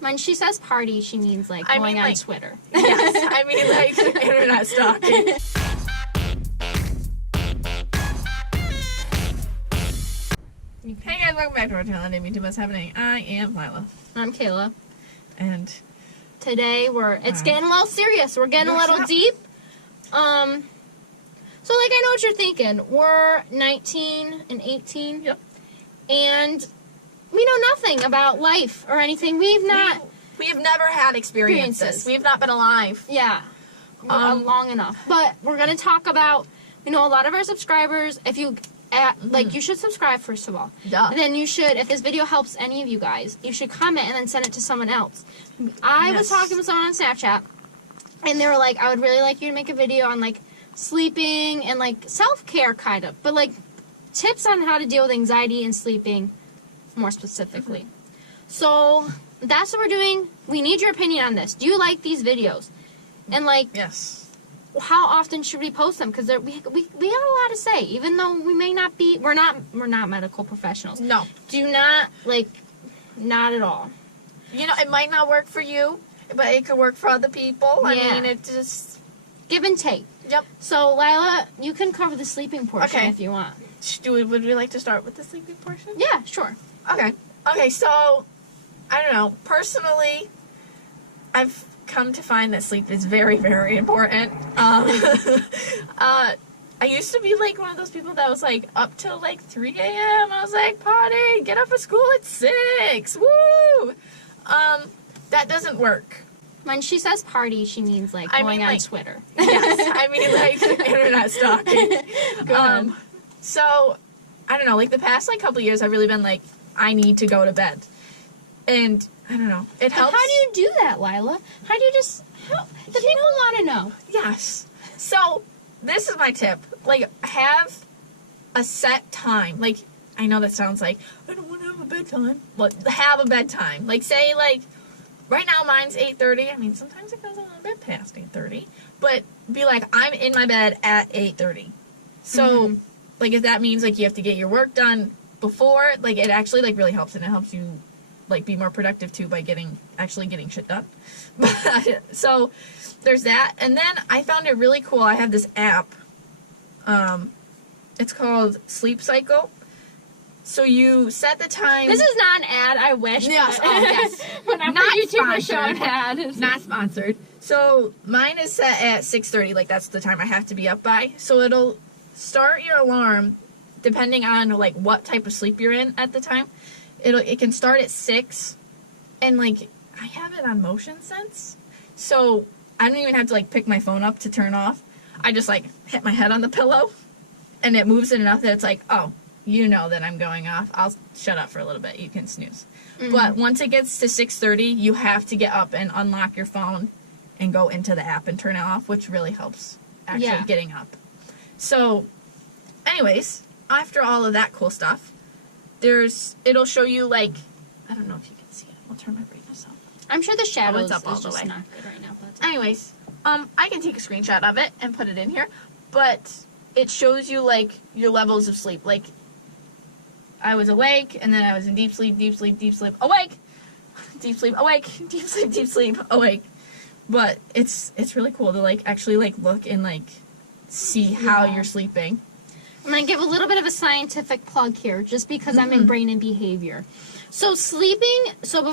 When she says party, she means, like, going on Twitter. Yes, I mean, like, internet stalking. Hey guys, welcome back to our channel. I didn't mean to what's happening. I am Lila. I'm Kayla. And today it's getting a little serious. We're getting a little deep. So, like, I know what you're thinking. We're 19 and 18. Yep. And we know nothing about life or anything. We have never had experiences. We've not been alive. Yeah. Long enough. But we're going to talk about, a lot of our subscribers, if you, you should subscribe first of all. Yeah. And then you should, if this video helps any of you guys, you should comment and then send it to someone else. I was talking with someone on Snapchat, and they were like, I would really like you to make a video on, like, sleeping and, like, self-care kind of. But, like, tips on how to deal with anxiety and sleeping more specifically. So that's what we're doing. We need your opinion on this. Do you like these videos? And, like, yes, how often should we post them? Because we have a lot to say, even though we may not be. We're not medical professionals. No, do not, like, not at all. It might not work for you, but it could work for other people. Yeah. I mean, it just give and take. Yep. So Lila, you can cover the sleeping portion if you want. Would we like to start with the sleeping portion? Yeah, sure. Okay, so, I don't know, personally, I've come to find that sleep is very, very important. I used to be, like, one of those people that was, like, up till, like, 3 a.m. I was like, party, get up for school at 6, woo! That doesn't work. When she says party, she means, like, going on Twitter. Yes, I mean, like, internet stalking. So, I don't know, like, the past, like, couple years, I've really been, like, I need to go to bed. And, I don't know, it helps. How do you do that, Lila? How do you just, the people want to know. Yes. So, this is my tip. Like, have a set time. Like, I know that sounds like, I don't want to have a bedtime. But have a bedtime. Like, say, like, right now mine's 8:30. I mean, sometimes it goes a little bit past 8:30. But be like, I'm in my bed at 8:30. So, like, if that means, like, you have to get your work done before, like, it actually, like, really helps. And it helps you, like, be more productive, too, by actually getting shit done. So, there's that. And then I found it really cool. I have this app. It's called Sleep Cycle. So you set the time. This is not an ad, I wish. Yes, yes. Whenever not YouTubers show an ad. Not sponsored. So mine is set at 6:30. Like, that's the time I have to be up by. So it'll start your alarm depending on, like, what type of sleep you're in at the time. It can start at 6. And, like, I have it on motion sense. So I don't even have to, like, pick my phone up to turn off. I just, like, hit my head on the pillow. And it moves it enough that it's like, oh, you know that I'm going off. I'll shut up for a little bit. You can snooze. But once it gets to 6:30, you have to get up and unlock your phone and go into the app and turn it off, which really helps actually getting up. So, anyways, after all of that cool stuff, it'll show you, like, I don't know if you can see it. I'll turn my brightness up. I'm sure the shadows up all is the just way. not good right now. But Anyways, I can take a screenshot of it and put it in here, but it shows you, like, your levels of sleep. Like, I was awake, and then I was in deep sleep, awake, deep sleep, awake, deep sleep, awake. But it's really cool to, like, actually, like, look and, like, see how you're sleeping. I'm going to give a little bit of a scientific plug here, just because I'm in brain and behavior. So sleeping, so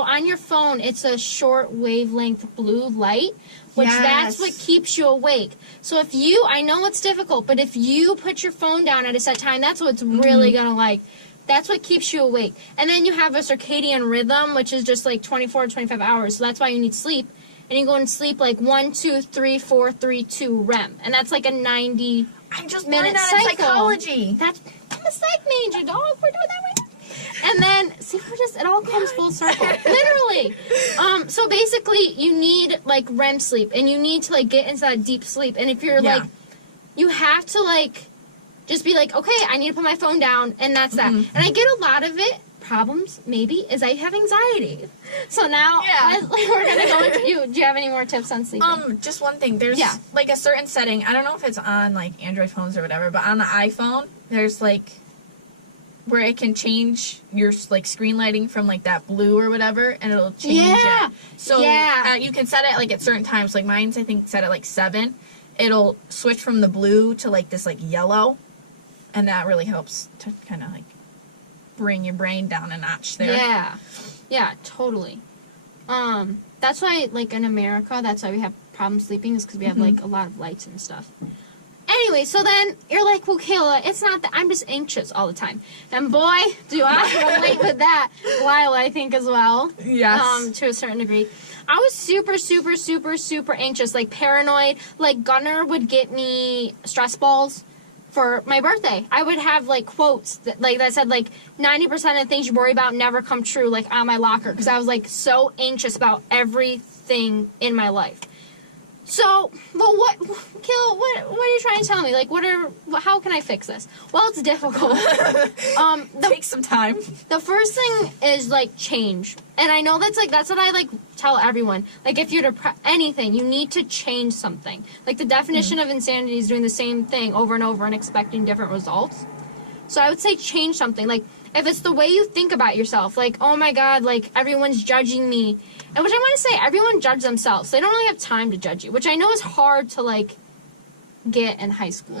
on your phone, it's a short wavelength blue light, which that's what keeps you awake. So I know it's difficult, but if you put your phone down at a set time, that's what's really going to, like, that's what keeps you awake. And then you have a circadian rhythm, which is just, like, 24 to 25 hours. So that's why you need sleep. And you go and sleep, like, 1, 2, 3, 4, 3, 2 REM. And that's, like, a 90-minute I just learned that in psychology. I'm a psych major, dog. We're doing that right now. And then, see, it all comes full circle. Literally. So basically, you need, like, REM sleep. And you need to, like, get into that deep sleep. And if you're, like, you have to, like, just be like, okay, I need to put my phone down. And that's that. And I get a lot of it. Problems, maybe, is I have anxiety. So now, we're going to go into you. Do you have any more tips on sleeping? Just one thing. There's, like, a certain setting. I don't know if it's on, like, Android phones or whatever, but on the iPhone, there's, like, where it can change your like screen lighting from like that blue or whatever, and it'll change Yeah. it. So you can set it like at certain times. Like mine's, I think, set at like 7. It'll switch from the blue to like this like yellow, and that really helps to kind of like bring your brain down a notch there. Yeah. Yeah, totally. That's why, like, in America, that's why we have problems sleeping, is because we have, like, a lot of lights and stuff. Anyway, so then you're like, well, Kayla, it's not that I'm just anxious all the time. And boy, do I relate with that, Lila, I think, as well. Yes. To a certain degree. I was super, super, super, super anxious, like, paranoid. Like, Gunnar would get me stress balls for my birthday. I would have, like, quotes that said, like, 90% of the things you worry about never come true, like, on my locker. Because I was, like, so anxious about everything in my life. So, well, Kayla, what are you trying to tell me? Like, how can I fix this? Well, it's difficult. Take some time. The first thing is, like, change. And I know that's what I, like, tell everyone. Like, if you're anything, you need to change something. Like, the definition of insanity is doing the same thing over and over and expecting different results. So I would say change something. Like, if it's the way you think about yourself, like, oh my God, like, everyone's judging me. And which I want to say, everyone judges themselves. They don't really have time to judge you, which I know is hard to, like, get in high school,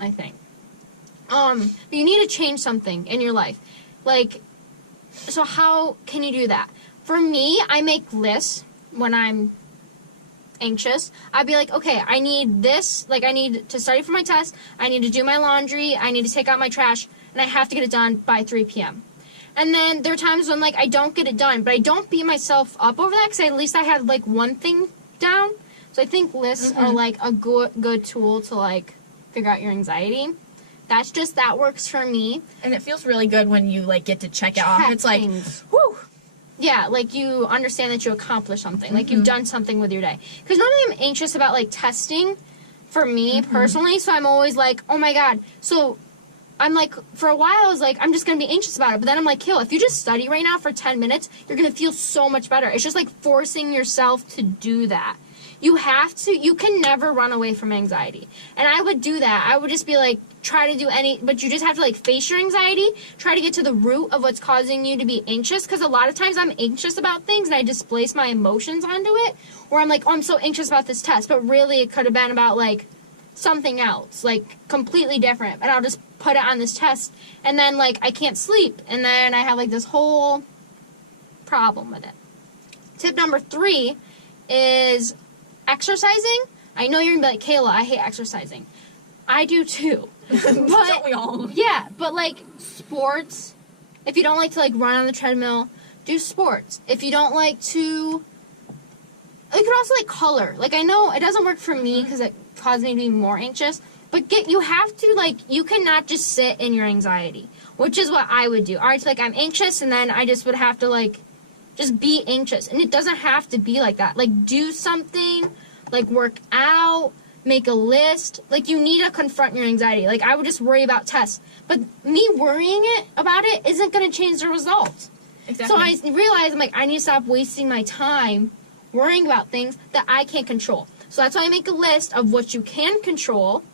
I think. But you need to change something in your life. Like, so how can you do that? For me, I make lists when I'm anxious. I'd be like, okay, I need this. Like, I need to study for my test. I need to do my laundry. I need to take out my trash. And I have to get it done by 3 p.m. And then there are times when, like, I don't get it done. But I don't beat myself up over that because at least I had, like, one thing down. So I think lists are, like, a good tool to, like, figure out your anxiety. That works for me. And it feels really good when you, like, get to check it off. It's like, whew. Yeah, like, you understand that you accomplished something. Like, you've done something with your day. Because normally I'm anxious about, like, testing for me personally. So I'm always like, oh, my God. So I'm like, for a while, I was like, I'm just going to be anxious about it. But then I'm like, Kill, if you just study right now for 10 minutes, you're going to feel so much better. It's just, like, forcing yourself to do that. You can never run away from anxiety. And I would do that. I would just be like, try to do but you just have to, like, face your anxiety, try to get to the root of what's causing you to be anxious, because a lot of times I'm anxious about things and I displace my emotions onto it, or I'm like, oh, I'm so anxious about this test, but really it could have been about, like, something else, like, completely different, and I'll just put it on this test, and then, like, I can't sleep, and then I have, like, this whole problem with it. Tip number 3 is exercising. I know you're gonna be like, Kayla, I hate exercising. I do too. But, don't we all? Yeah, but, like, sports, if you don't like to, like, run on the treadmill, do sports. If you don't like to, you could also, like, color. Like, I know it doesn't work for me because it causes me to be more anxious, but you have to, like, you cannot just sit in your anxiety, which is what I would do. All right, so, like, I'm anxious, and then I just would have to, like, just be anxious. And it doesn't have to be like that. Like, do something, like, work out, make a list. Like, you need to confront your anxiety. Like, I would just worry about tests. But me worrying about it isn't going to change the results. Exactly. So I realized, I'm like, I need to stop wasting my time worrying about things that I can't control. So that's why I make a list of what you can control.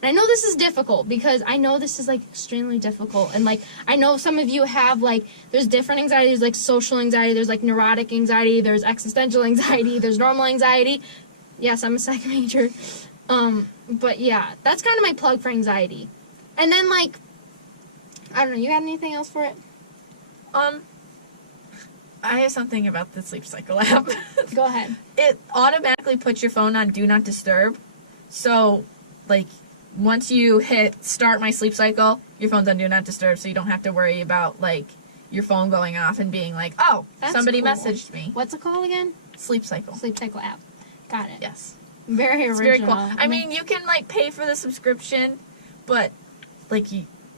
And I know this is difficult because I know this is, like, extremely difficult. And, like, I know some of you have, like, there's different anxiety. There's, like, social anxiety. There's, like, neurotic anxiety. There's existential anxiety. There's normal anxiety. Yes, I'm a psych major. But yeah, that's kind of my plug for anxiety. And then, like, I don't know, you got anything else for it? I have something about the Sleep Cycle app. Go ahead. It automatically puts your phone on Do Not Disturb. So, like, once you hit Start My Sleep Cycle, your phone's on Do Not Disturb, so you don't have to worry about, like, your phone going off and being like, oh, That's somebody cool. messaged me. What's it called again? Sleep Cycle. Sleep Cycle app. Got it. Yes. Very It's original. very cool. I mean, you can, like, pay for the subscription, but, like,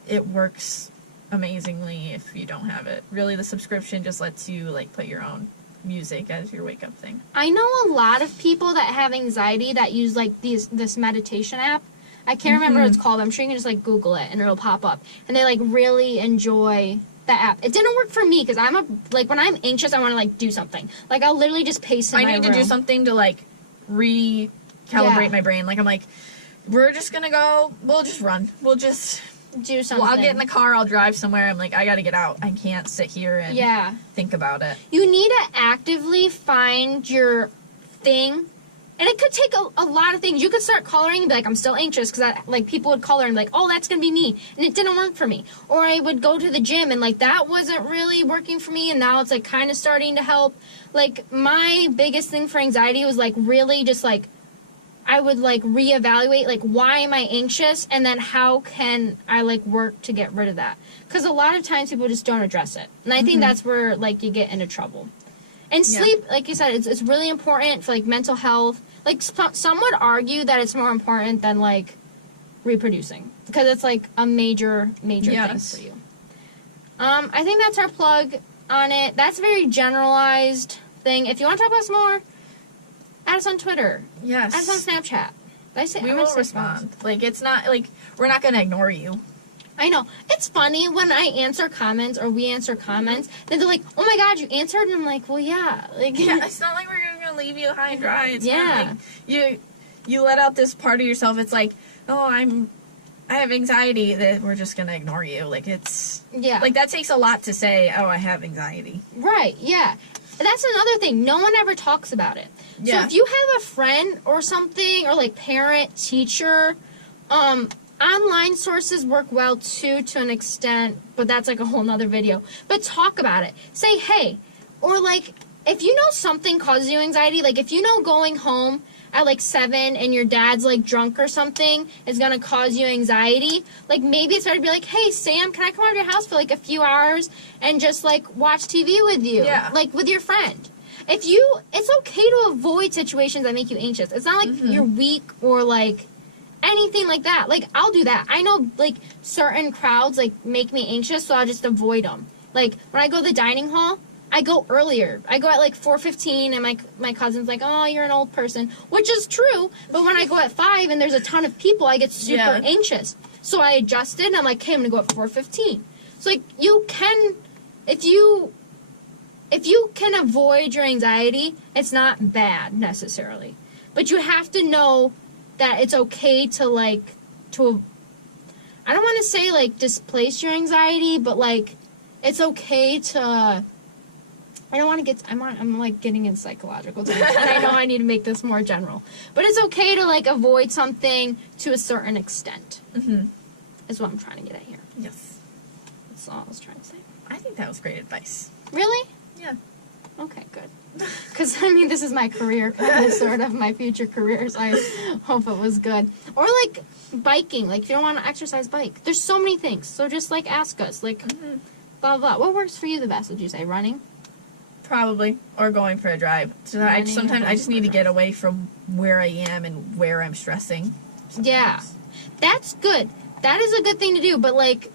it works amazingly if you don't have it. Really, the subscription just lets you, like, put your own music as your wake-up thing. I know a lot of people that have anxiety that use, like, this meditation app. I can't remember what it's called. I'm sure you can just, like, Google it and it'll pop up. And they, like, really enjoy the app. It didn't work for me because when I'm anxious, I want to, like, do something. Like, I'll literally just pace in my room. I need to do something to, like, recalibrate my brain. Like, I'm like, we're just gonna go, we'll just run. We'll just do something. Well, I'll get in the car, I'll drive somewhere, I'm like, I gotta get out. I can't sit here and think about it. You need to actively find your thing. And it could take a lot of things. You could start coloring and be like, I'm still anxious, because like people would color and be like, oh, that's going to be me. And it didn't work for me. Or I would go to the gym and like that wasn't really working for me. And now it's like kind of starting to help. Like my biggest thing for anxiety was like really just like, I would like reevaluate like, why am I anxious? And then how can I like work to get rid of that? Because a lot of times people just don't address it. And I think that's where like you get into trouble. And sleep, like you said, it's really important for like mental health. Like some would argue that it's more important than like reproducing, because it's like a major thing for you. I think that's our plug on it. That's a very generalized thing. If you want to talk about some more, add us on Twitter. Yes. Add us on Snapchat. We will respond. Like, it's not like we're not gonna ignore you. I know. It's funny when I answer comments or we answer comments, then they're like, oh my god, you answered? And I'm like, well, yeah. Like, yeah, it's not like we're gonna leave you high and dry. It's not like you let out this part of yourself. It's like, oh, I have anxiety, that we're just gonna ignore you. Like, it's... Yeah. Like, that takes a lot to say, oh, I have anxiety. Right, yeah. That's another thing. No one ever talks about it. Yeah. So if you have a friend or something, or like parent, teacher, online sources work well too, to an extent, but that's like a whole nother video. But talk about it. Say, hey, or like, if you know something causes you anxiety, like if you know going home at like 7 and your dad's like drunk or something is gonna cause you anxiety, like maybe it's better to be like, hey Sam, can I come over to your house for like a few hours and just like watch TV with you? Yeah. Like with your friend. It's okay to avoid situations that make you anxious. It's not like you're weak or like anything like that. Like, I'll do that. I know, like, certain crowds, like, make me anxious, so I'll just avoid them. Like, when I go to the dining hall, I go earlier. I go at, like, 4:15, and my cousin's like, oh, you're an old person, which is true, but when I go at 5 and there's a ton of people, I get super anxious. So I adjusted, and I'm like, okay, I'm going to go at 4:15. So, like, you can, if you can avoid your anxiety, it's not bad, necessarily. But you have to know that it's okay to, like, I don't want to say, like, displace your anxiety, but, like, it's okay to, I don't want to get, I'm, like, getting in psychological terms, and I know I need to make this more general. But it's okay to, like, avoid something to a certain extent, is what I'm trying to get at here. Yes. That's all I was trying to say. I think that was great advice. Really? Yeah. Okay, good. Because, I mean, this is my career, kind of, sort of, my future career, so I hope it was good. Or, like, biking. Like, if you don't want to exercise, bike. There's so many things. So just, like, ask us. Like, blah, blah. What works for you the best, would you say? Running? Probably. Or going for a drive. So I just need to get away from where I am and where I'm stressing. Sometimes. Yeah. That's good. That is a good thing to do. But, like,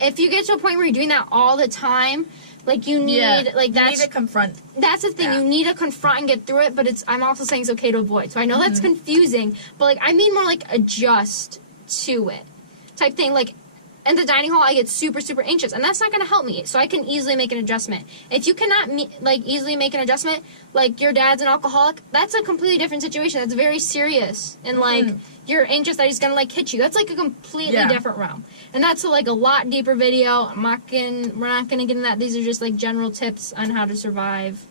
if you get to a point where you're doing that all the time... Like, you need, like, that's... You need to confront. That's the thing. You need to confront and get through it, but I'm also saying it's okay to avoid. So I know that's confusing, but, like, I mean more, like, adjust to it type thing. Like, in the dining hall, I get super, super anxious, and that's not going to help me. So I can easily make an adjustment. If you cannot, easily make an adjustment, like, your dad's an alcoholic, that's a completely different situation. That's very serious. And, like, you're anxious that he's going to, like, hit you. That's, like, a completely different realm. And that's, like, a lot deeper video. We're not going to get into that. These are just, like, general tips on how to survive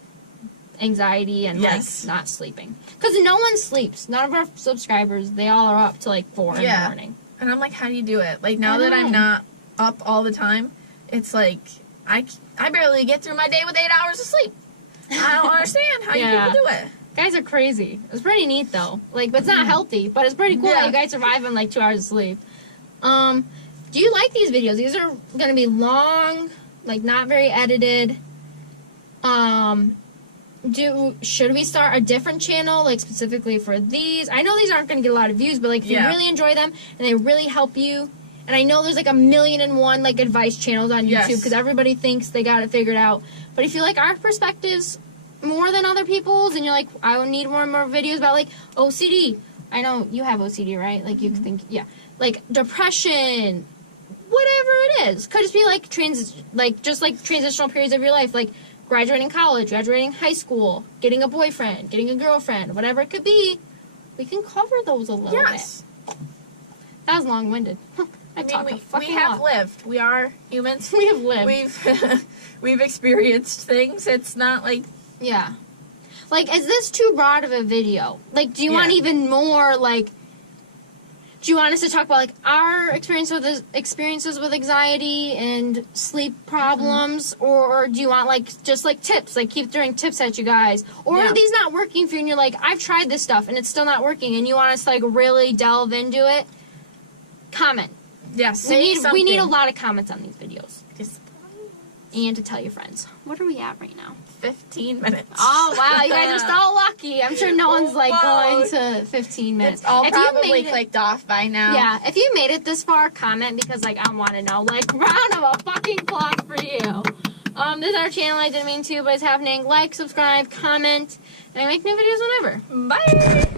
anxiety and, like, not sleeping. Because no one sleeps. None of our subscribers, they all are up to, like, 4 in the morning. And I'm like, how do you do it? Like, now that I'm not up all the time, it's like, I barely get through my day with 8 hours of sleep. I don't understand how you people do it. Guys are crazy. It's pretty neat, though. Like, but it's not healthy, but it's pretty cool that you guys survive on, like, 2 hours of sleep. Do you like these videos? These are going to be long, like, not very edited. Should we start a different channel, like, specifically for these? I know these aren't going to get a lot of views, but, like, if you really enjoy them and they really help you, and I know there's, like, 1,000,001, like, advice channels on YouTube because everybody thinks they got it figured out. But if you like our perspectives more than other people's and you're like, I would need more and more videos about, like, OCD. I know you have OCD, right? Like, you think, like, depression, whatever it is. Could just be, like, transitional periods of your life, like, graduating college, graduating high school, getting a boyfriend, getting a girlfriend, whatever it could be, we can cover those a little bit. That was long-winded. I talk a we fucking have lot. lived. We are humans. We have lived. We've experienced things. It's not like Yeah. Like, is this too broad of a video? Like, do you want even more, like, do you want us to talk about, like, our experiences with anxiety and sleep problems? Or do you want, like, just, like, tips? Like, keep throwing tips at you guys. Or are these not working for you and you're like, I've tried this stuff and it's still not working, and you want us to, like, really delve into it? Comment. yes. We need a lot of comments on these videos. Just And to tell your friends. What are we at right now? 15 minutes. Oh, wow. You guys are so lucky. I'm sure no one's, like, going to 15 minutes. It's all If you probably made it- clicked off by now. Yeah, if you made it this far, comment, because, like, I want to know. Like, round of a fucking applause for you. This is our channel. I didn't mean to, but it's happening. Like, subscribe, comment, and I make new videos whenever. Bye.